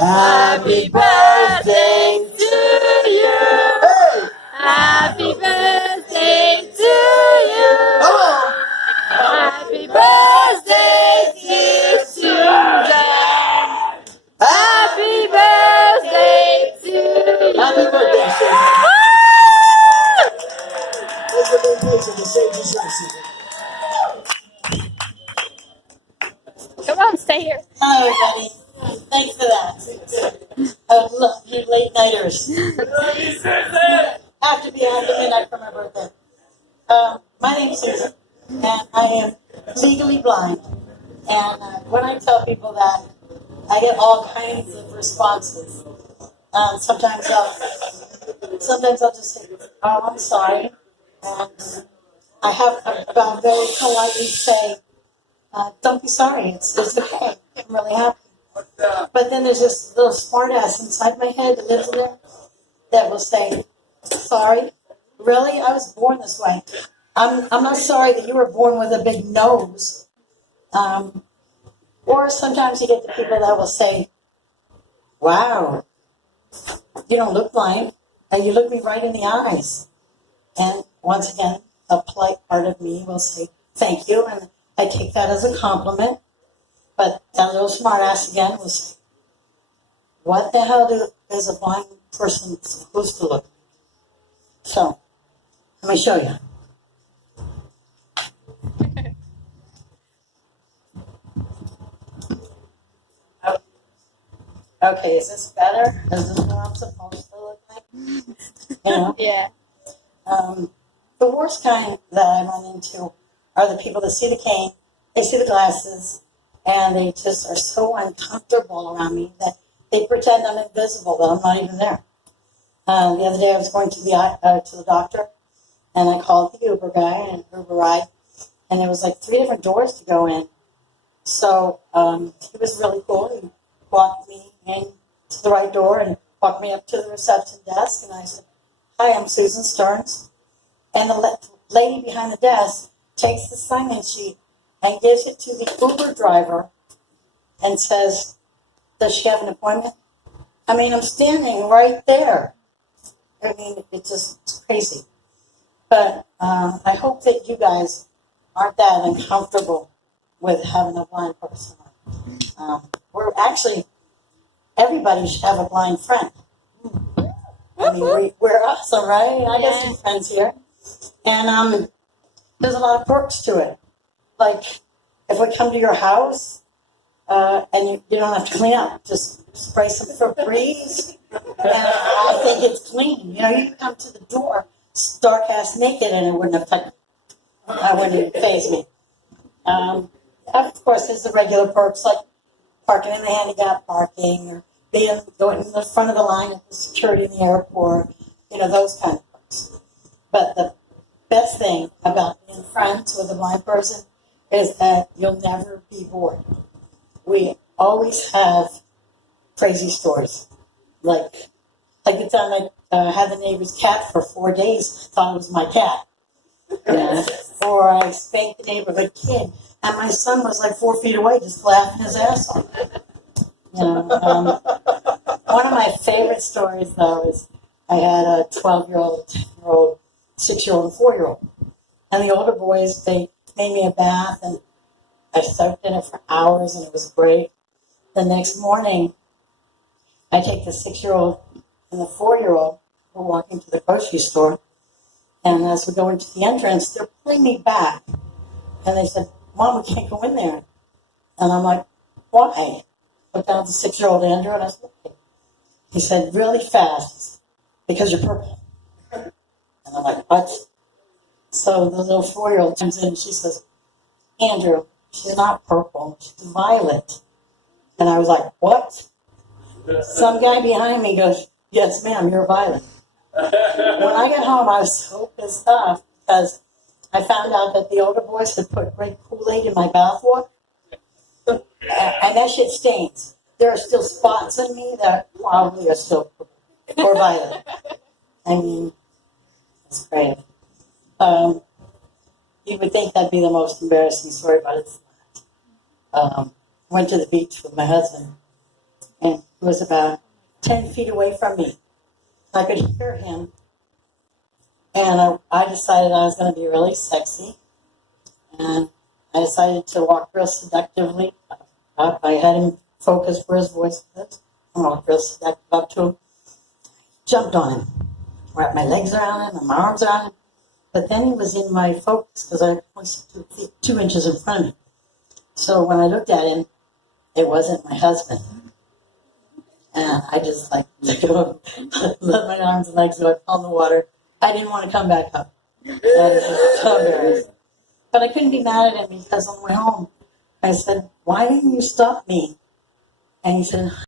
Happy birthday to you. Hey! Happy birthday to you. Come on! Happy birthday, dear Susan. Happy birthday to you. Happy birthday, Susan. Woo! There's the vacation to save you some, Susan. Come on, stay here. Hello, everybody. Thanks for that. Look, you late nighters. Have to be after midnight for my birthday. My name's Susan, and I am legally blind. And when I tell people that, I get all kinds of responses. Sometimes I'll just say, "Oh, I'm sorry," and I have to very politely say, "Don't be sorry. It's okay. I'm really happy." But then there's this little smart ass inside my head that lives in there that will say, "Sorry, really? I was born this way. I'm not sorry that you were born with a big nose." Or sometimes you get the people that will say, "Wow, you don't look blind, and you look me right in the eyes." And once again, a polite part of me will say, "Thank you," and I take that as a compliment. But that little smart ass again was, "What the hell is a blind person supposed to look like?" So, let me show you. Okay, is this better? Is this what I'm supposed to look like? You know? Yeah. The worst kind that I run into are the people that see the cane, they see the glasses, and they just are so uncomfortable around me that they pretend I'm invisible, that I'm not even there. The other day I was going to the doctor, and I called the Uber guy and Uber ride, and there was like 3 different doors to go in. So he was really cool. He walked me in to the right door and walked me up to the reception desk, and I said, "Hi, I'm Susan Stearns." And the lady behind the desk takes the sign-in sheet and gives it to the Uber driver and says, "Does she have an appointment?" I mean, I'm standing right there. I mean, it's just crazy. But I hope that you guys aren't that uncomfortable with having a blind person. We're actually, everybody should have a blind friend. I mean, we're awesome, right? I got some friends here. And there's a lot of perks to it. Like, if we come to your house and you don't have to clean up, just spray some Febreze, and I think it's clean. You know, you can come to the door stark ass naked and it wouldn't affect me. I wouldn't faze me. Of course, there's the regular perks like parking in the handicap parking or going in the front of the line at the security in the airport, you know, those kind of perks. But the best thing about being friends with a blind person is that you'll never be bored. We always have crazy stories. Like the time I had the neighbor's cat for 4 days, thought it was my cat. You know? Or I spanked the neighborhood kid, and my son was like 4 feet away just laughing his ass off. You know, one of my favorite stories, though, is I had a 12-year-old, 10-year-old, 6-year-old, and 4-year-old. And the older boys, they made me a bath, and I soaked in it for hours, and it was great. The next morning, I take the 6-year-old and the 4-year-old, we're walking to the grocery store, and as we go into the entrance, they're pulling me back. And they said, "Mom, we can't go in there." And I'm like, "Why?" Looked down at the 6-year-old Andrew, and I said, "Okay." He said, "Really fast, because you're purple." And I'm like, "What?" So the little 4-year-old comes in and she says, "Andrew, she's not purple, she's violet." And I was like, "What?" Some guy behind me goes, "Yes, ma'am, you're violet." When I got home, I was so pissed off because I found out that the older boys had put grape Kool-Aid in my bathwater. And that shit stains. There are still spots in me that probably are still purple or violet. I mean, it's great. You would think that'd be the most embarrassing story, but it's not. Went to the beach with my husband, and who was about 10 feet away from me. I could hear him. And I decided I was going to be really sexy. And I decided to walk real seductively up. I had him focus where his voice was. I walked real seductive up to him. Jumped on him. Wrapped my legs around him, my arms around him. But then he was in my focus because I was 2 inches in front of me. So when I looked at him, it wasn't my husband. And I just like let go, let my arms and legs go on the water. I didn't want to come back up. I was just so embarrassed. But I couldn't be mad at him because on the way home, I said, "Why didn't you stop me?" And he said,